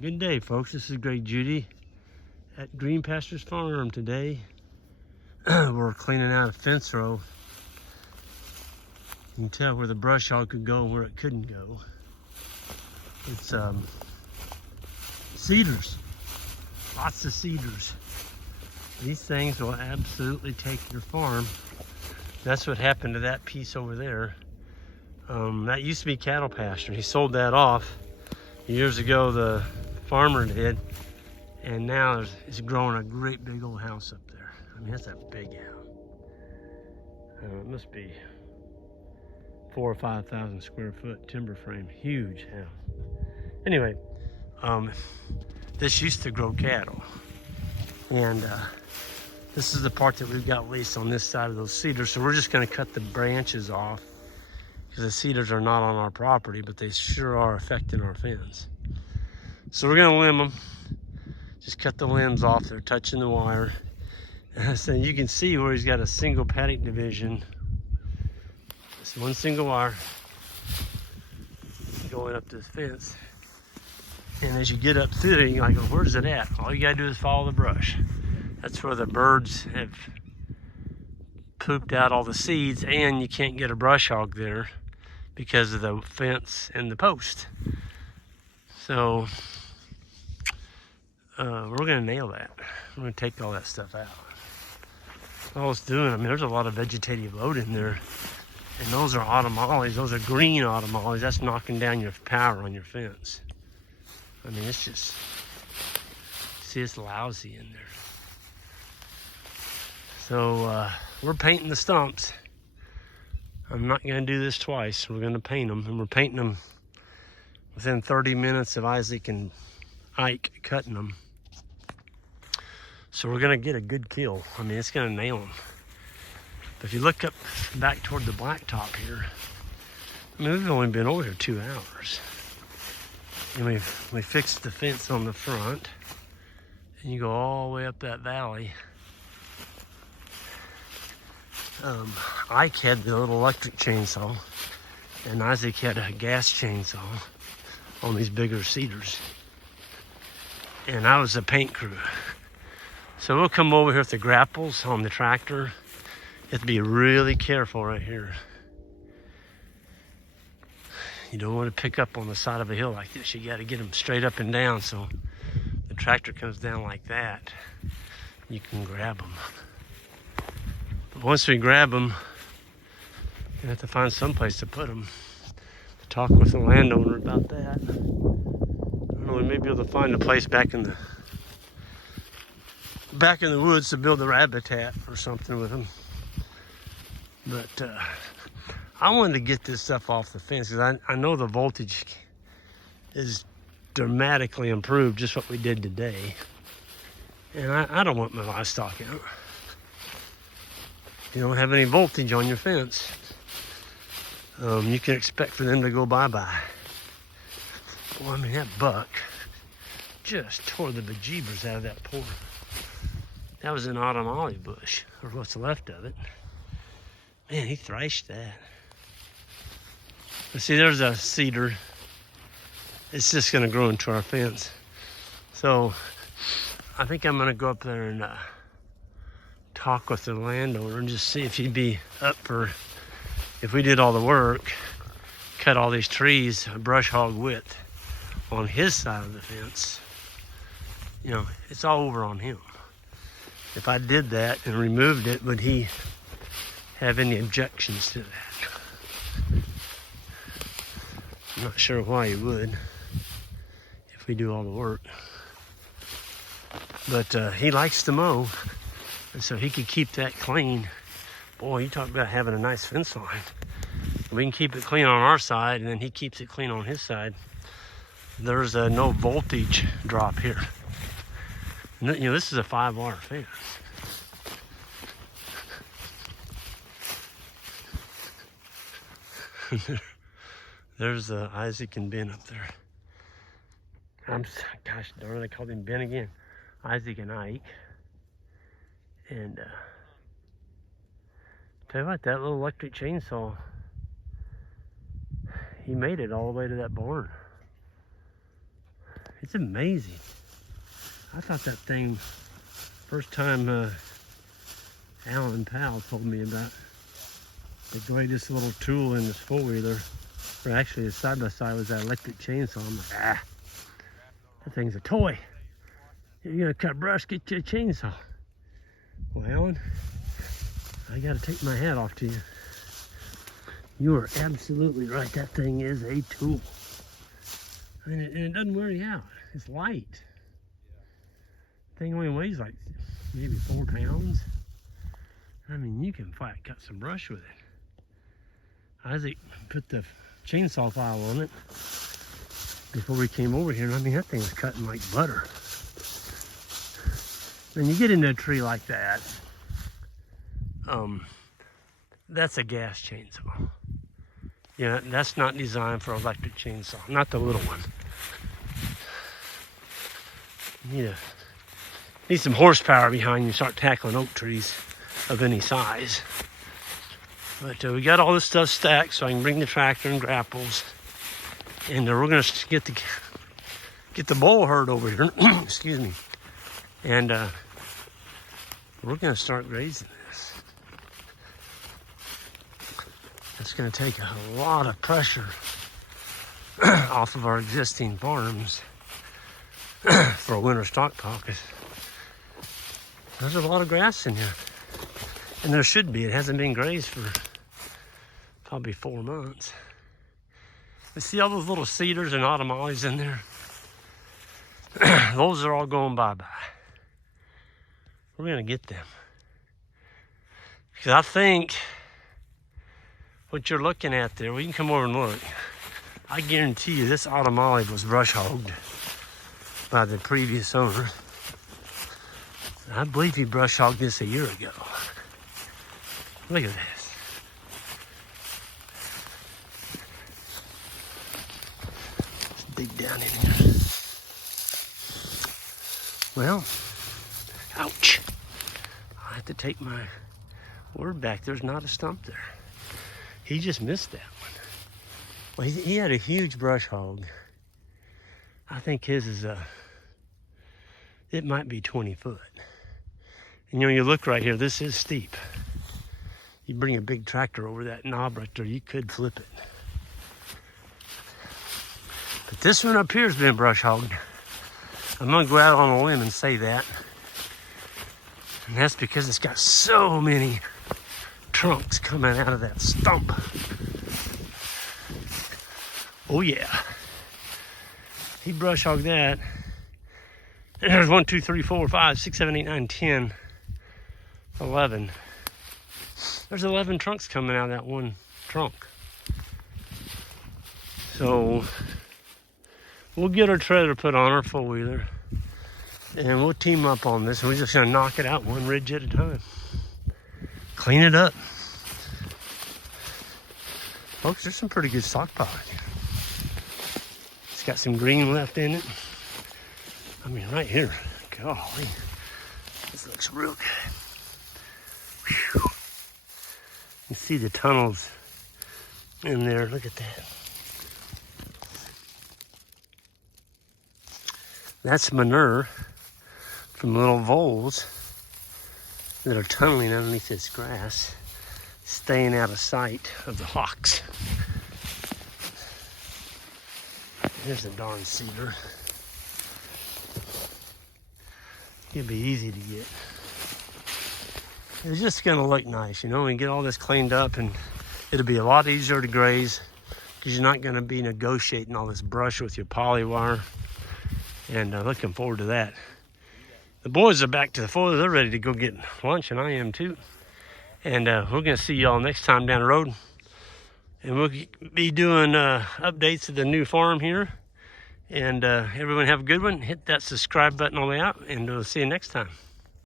Good day, folks. This is Greg Judy at Green Pastures Farm today. We're cleaning out a fence row. You can tell where the brush hog could go and where it couldn't go. It's cedars, lots of cedars. These things will absolutely take your farm. That's what happened to that piece over there. That used to be cattle pasture. He sold that off years ago, the farmer did, and now it's growing a great big old house up there. I mean, that's a big house. It must be 4,000 or 5,000 square foot timber frame, huge house. Anyway, this used to grow cattle, and this is the part that we've got leased on this side of those cedars. So we're just going to cut the branches off because the cedars are not on our property, but they sure are affecting our fence. So we're going to limb them. Just cut the limbs off. They're touching the wire. So you can see where he's got a single paddock division. It's one single wire going up this fence. And as you get up through there, you're like, well, where's it at? All you got to do is follow the brush. That's where the birds have pooped out all the seeds, and you can't get a brush hog there because of the fence and the post. So we're gonna nail that. We're gonna take all that stuff out. All it's doing, I mean, there's a lot of vegetative load in there, and those are autumnales. Those are green autumnales. That's knocking down your power on your fence. I mean, it's just, see, it's lousy in there. So we're painting the stumps. I'm not gonna do this twice. We're gonna paint them, and we're painting them within 30 minutes of Isaac and Ike cutting them. So we're gonna get a good kill. I mean, it's gonna nail them. But if you look up back toward the blacktop here, I mean, we've only been over here 2 hours. And we fixed the fence on the front, and you go all the way up that valley. Ike had the little electric chainsaw, and Isaac had a gas chainsaw on these bigger cedars. And I was the paint crew. So we'll come over here with the grapples on the tractor. You have to be really careful right here. You don't want to pick up on the side of a hill like this. You got to get them straight up and down, so the tractor comes down like that. You can grab them. But once we grab them, you have to find some place to put them. Talk with the landowner about that. I don't know, we may be able to find a place back in the woods to build a habitat or something with them. But I wanted to get this stuff off the fence because I know the voltage is dramatically improved, just what we did today. And I don't want my livestock out. You don't have any voltage on your fence, you can expect for them to go bye-bye. Well, I mean, that buck just tore the bejeebers out of that poor. That was an autumn olive bush, or what's left of it. Man, he thrashed that. But see, there's a cedar. It's just gonna grow into our fence. So I think I'm gonna go up there and talk with the landowner and just see if he'd be up for, if we did all the work, cut all these trees a brush hog width on his side of the fence. You know, it's all over on him. If I did that and removed it, would he have any objections to that? I'm not sure why he would if we do all the work. But he likes to mow, and so he could keep that clean. Boy, you talk about having a nice fence line. We can keep it clean on our side, and then he keeps it clean on his side. There's no voltage drop here. You know, this is a 5-wire fence. There's Isaac and Ben up there. Gosh darn, I called him Ben again. Isaac and Ike. And tell you what, that little electric chainsaw, he made it all the way to that barn. It's amazing. I thought that thing, first time Alan Powell told me about the greatest little tool in this four-wheeler, or actually the side-by-side, was that electric chainsaw. I'm like, that thing's a toy. You're gonna cut brush, get you a chainsaw. Well, Alan, I gotta take my hat off to you. You are absolutely right. That thing is a tool. And it doesn't wear you out. It's light. The thing only weighs like maybe 4 pounds. I mean, you can flat cut some brush with it. Isaac put the chainsaw file on it before we came over here, and I mean, that thing was cutting like butter. When you get into a tree like that, that's a gas chainsaw. Yeah, that's not designed for electric chainsaw, not the little one. You need some horsepower behind you to start tackling oak trees of any size. But we got all this stuff stacked so I can bring the tractor and grapples. And we're gonna get the bull herd over here, excuse me. And we're gonna start grazing this. It's gonna take a lot of pressure off of our existing farms for a winter stockpile, because there's a lot of grass in here. And there should be. It hasn't been grazed for probably 4 months. You see all those little cedars and autumn olives in there? Those are all going bye-bye. We're gonna get them. Because I think what you're looking at there, well, you can come over and look. I guarantee you this autumn olive was brush hogged by the previous owner. I believe he brush hogged this a year ago. Look at this. Let's dig down in here. Well, ouch. I have to take my word back. There's not a stump there. He just missed that one. Well, he had a huge brush hog. I think his is it might be 20 foot. And you look right here, this is steep. You bring a big tractor over that knob right there, you could flip it. But this one up here has been brush hogged. I'm gonna go out on a limb and say that. And that's because it's got so many trunks coming out of that stump. Oh yeah. He brush hogged that. And there's 1, 2, 3, 4, 5, 6, 7, 8, 9, 10, 11. There's 11 trunks coming out of that one trunk. So we'll get our trailer put on our four-wheeler and we'll team up on this, and we're just gonna knock it out one ridge at a time. Clean it up. Folks, there's some pretty good stockpile in here. It's got some green left in it. I mean, right here, golly, this looks real good. Whew. You see the tunnels in there, look at that. That's manure from little voles that are tunneling underneath this grass, staying out of sight of the hawks. Here's a darn cedar. It'd be easy to get. It's just gonna look nice, and get all this cleaned up, and it'll be a lot easier to graze because you're not gonna be negotiating all this brush with your poly wire. And looking forward to that. The boys are back to the four. They're ready to go get lunch, and I am too. And we're gonna see y'all next time down the road. And we'll be doing updates of the new farm here. And everyone have a good one. Hit that subscribe button on the way out, and we'll see you next time.